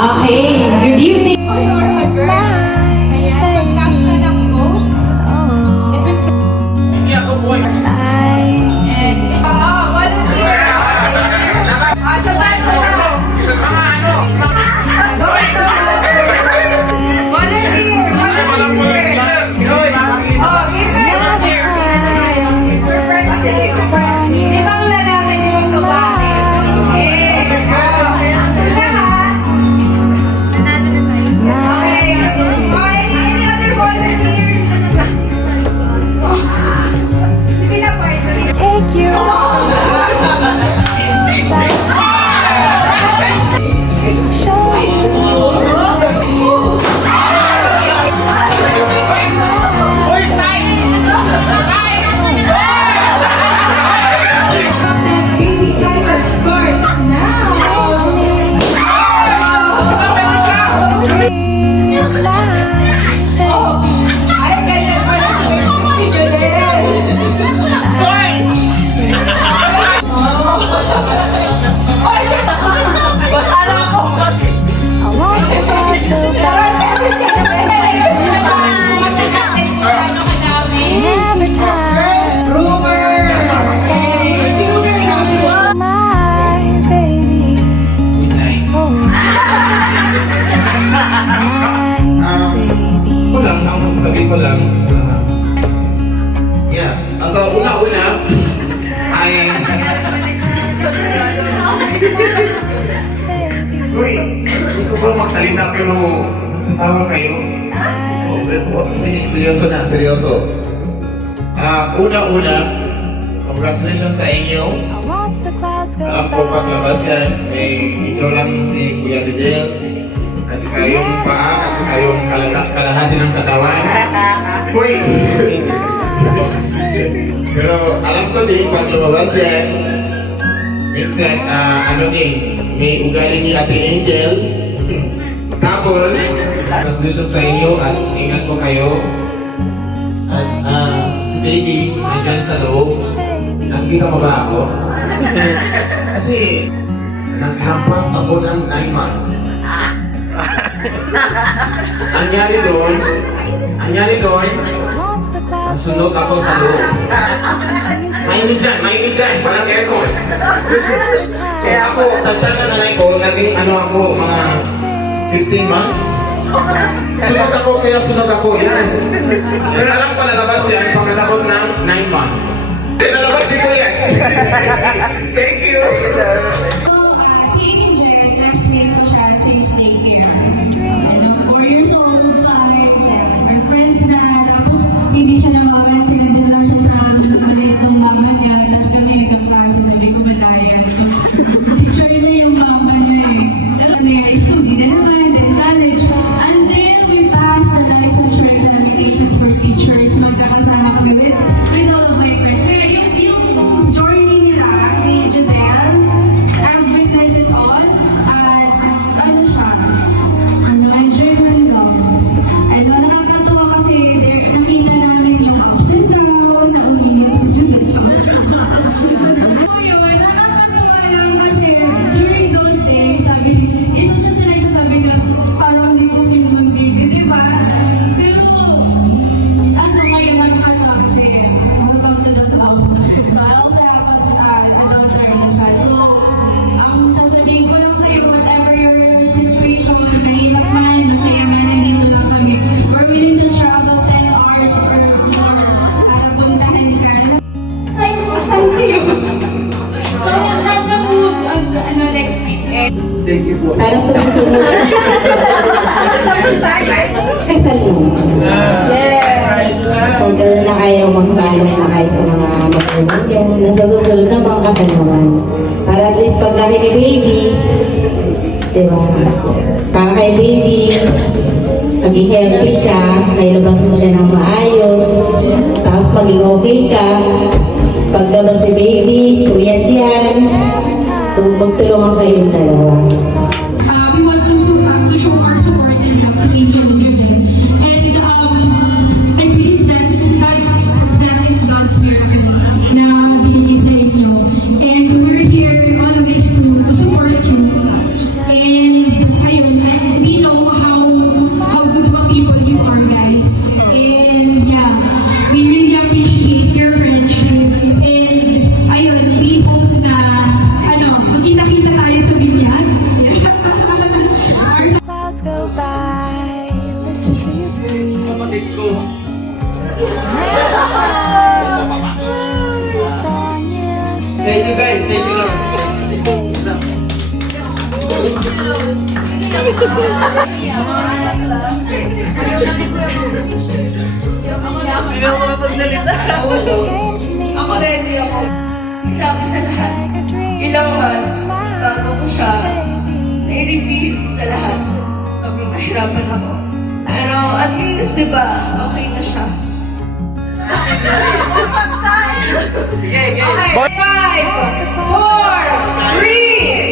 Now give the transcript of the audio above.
Okay, good evening. You're a girl. Kaya pag-cast na ng votes, if it's Yeah, good boy. Take you Sabihin ko lang, yeah, so una-una ay uy, gusto ko magsalita pero nagkatawa kayo. Sige, seryoso na, seryoso. Una-una, congratulations sa inyo. Alam ko paglabas yan, medyo lang si Kuya Didel. At saka yung paa, at saka yung kalahati ng katawan. Uy! Pero alam ko din, pag lumabas yan, minsan, may ugali ni Ate Angel. Tapos, congratulations sa inyo at ingat po kayo. At si baby, nandyan sa loob. Nakikita mo ba ako? Kasi, naglampas ako ng 9 months. Anyari doon, nasunod ako sa loob. Mainit dyan, walang aircon. Kaya ako, sa tiyan na nanay ko, naging mga 15 months. Sunog ako, yan. Pero alam ko lalabas yan pagkatapos ng 9 months. Lalabas di ko yan. Thank you. si Angel, classmate ko siya since daycare. 4 years old, my friends na, tapos hindi siya nawakan, sila din lang siya sa maliit ng mama niya. Tapos kami nagkaklase, sabi ko, madaya. Picture na yung mama niya eh. Pero may high school, di na naman, then college. Until we passed the licensure examination for teachers, magkakasama kami with all of my friends. Kaya yung journey nila, ni Jadel, I've witnessed it all. Ano siya? Genuine love. Nakakatawa kasi nakita namin yung ups and down, na umiyak si Judith. So yun, nakakatawa lang kasi during those days, isa siya sa nagsasabi na parang hindi ko feel mundi, di ba? Pero, ngayon nakakatawa kasi welcome to the club. So I also have a daughter inside. So, sasabihin ko lang sa'yo, whatever your situation, mahirap man, masaya man, nandito lang kami. We're willing to travel 10 hours para puntahan ka. So, nag-move next week. Sana sa susunod. Kasal mo. Kung gano'n na kayo, magpaalam na kayo sa mga magulang yan. Nasa susunod na mga kasal naman. Para at least pag laki ni baby, diba? Para kay baby, maging healthy siya, nailabas mo siya ng maayos, tapos maging okay ka. Paglabas ni baby, tuyad yan. Magtulungan kayo yung dalawa. We want to show our support and help to Angel and Judith. And I believe that is God's miracle na binigay sa inyo. And we're here always to support you. And ayun, Ako ready ako. Sabi sa lahat, ilang months bago ko siya na-reveal sa lahat. Sobrang nahirapan ako. Pero at least, di ba, okay na siya. Okay, 5, 4, 3,